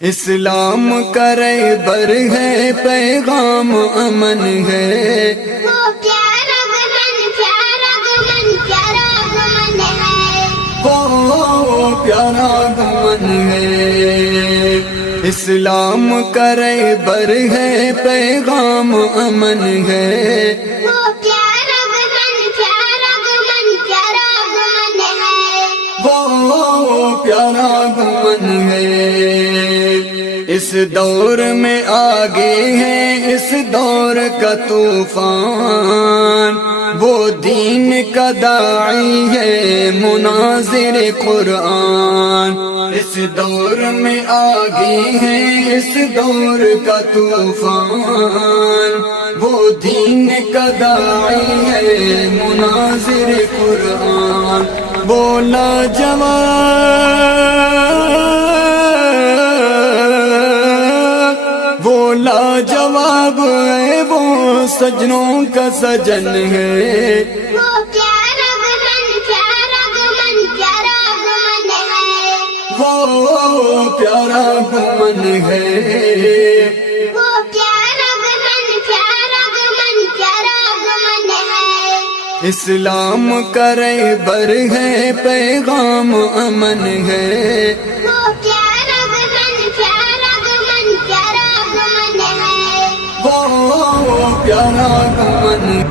اسلام کرے بر ہے پیغام امن ہے، وہ پیارا گمن پیارا گمن پیارا گمن ہے، وہ پیارا گمن ہے۔ اسلام کرے بر ہے پیغام امن ہے، وہ پیارا گمن پیارا گمن پیارا گمن ہے، وہ پیارا گمن ہے۔ اس دور میں آگے ہے اس دور کا طوفان، وہ دین کا داعی ہے مناظر قرآن۔ اس دور میں آگے ہے اس دور کا طوفان، وہ دین کا داعی ہے مناظر قرآن۔ بولا جواب ہے وہ سجنوں کا سجن ہے، وہ پیارا گمن پیارا گمن پیارا گمن ہے، وہ پیارا گمن ہے۔ وہ پیارا گمن پیارا گمن پیارا گمن ہے، اسلام کرے بر ہے پیغام امن ہے، وہ پیارا گمن پیارا گمن پیارا گمن ہے، وہ پیارا گمن ہے۔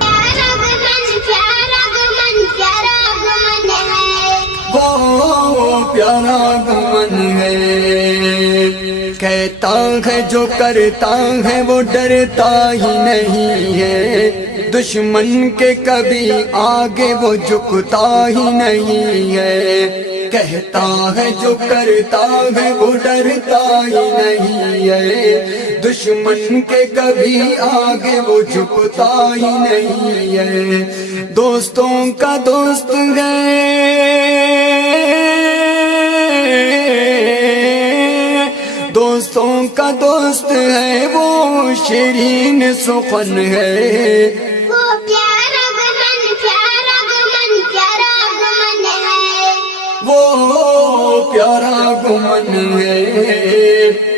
پیارا گمن پیارا گمن پیارا گمن ہے، وہ پیارا گمن ہے۔ کہتا ہے جو کرتا ہے وہ ڈرتا ہی نہیں ہے، دشمن کے کبھی آگے وہ جھکتا ہی نہیں ہے۔ کہتا ہے جو کرتا ہے وہ ڈرتا ہی نہیں ہے، دشمن کے کبھی آگے وہ جھکتا ہی نہیں ہے۔ دوستوں کا دوست ہے، دوستوں کا دوست ہے وہ شیرین سخن ہے، وہ پیارا گمن پیارا گمن پیارا گمن ہے، وہ پیارا گمن ہے۔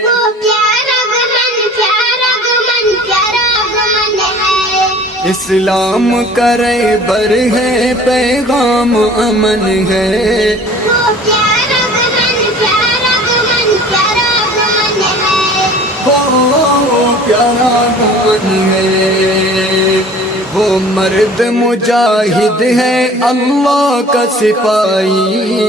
وہ پیارا گمن پیارا گمن پیارا گمن ہے، اسلام کرے بر ہے پیغام امن ہے، وہ پیارا گمن پیارا گمن پیارا گمن ہے، وہ پیارا گمن ہے۔ وہ مرد مجاہد ہے اللہ کا سپاہی،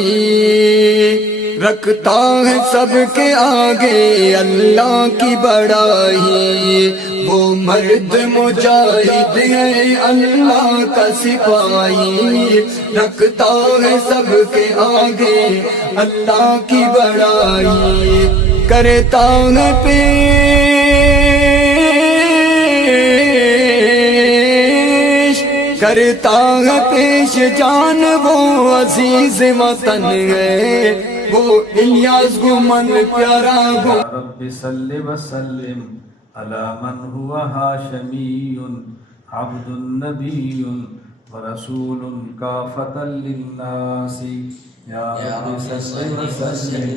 رکھتا ہے سب کے آگے اللہ کی بڑائی۔ وہ مرد مجاہد ہے اللہ کا سپاہی، رکھتا ہے سب کے آگے اللہ کی بڑائی۔ کرتا ہے کرتا ہے پیش جان وہ عزیز وطن ہے، وہ الیاس گمن پیارا گمن۔ رب صل وسلم على من هو هاشمي عبد نبي ورسول كافة للناس يا رب صل وسلم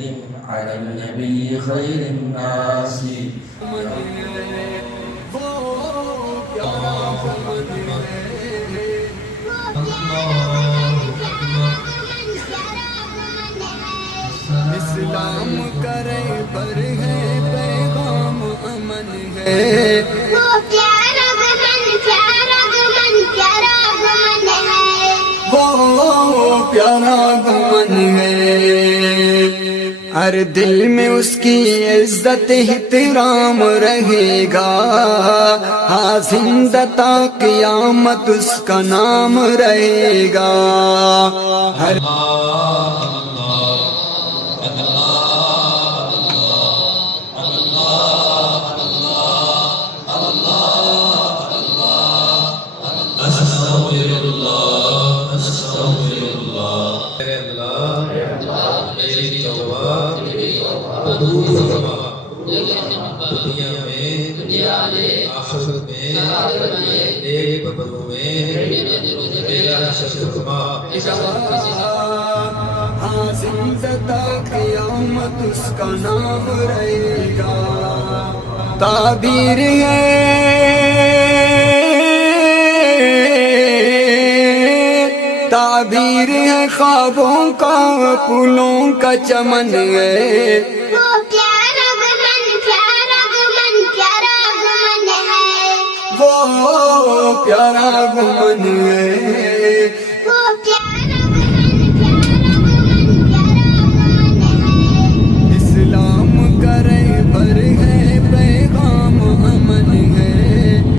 على النبي خير الناس اسلام کرے بر ہے پیغام امن ہے، وہ پیارا گمن پیارا گمن پیارا گمن ہے، وہ پیارا گمن ہے۔ ہر دل میں اس کی عزت احترام رہے گا، ہاں زندہ تا قیامت اس کا نام رہے گا۔ ہر دنیا میں آخرت میں ایک بدلوں میں ہاں زندہ قیامت اس کا نام رہے گا. تعبیر ہے خوابوں کا پھولوں کا چمن ہے. وہ پیارا گمن پیارا گمن پیارا گمن ہے. وہ پیارا گمن ہے.